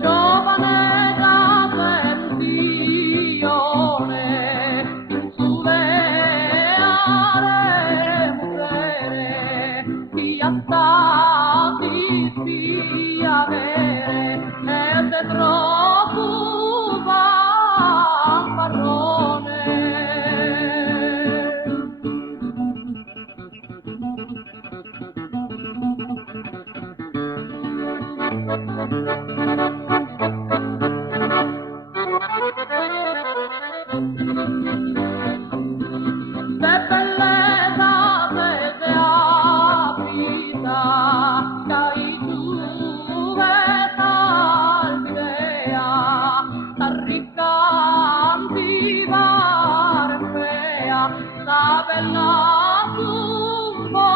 Giovane da pensione, in sulle aree mutere, piazza si spia avere, e te troppo fanfarrone. De bellezza se te abita, dai tu l'idea, t'arricanti fea, la bella tua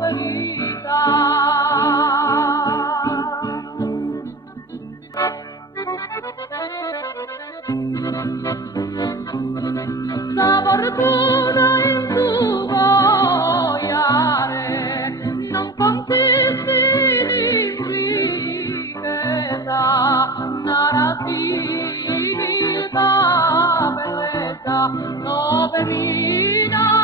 verità. La fortuna in tuo vogliare non consiste in ricchezza, narrativa bellezza, no venina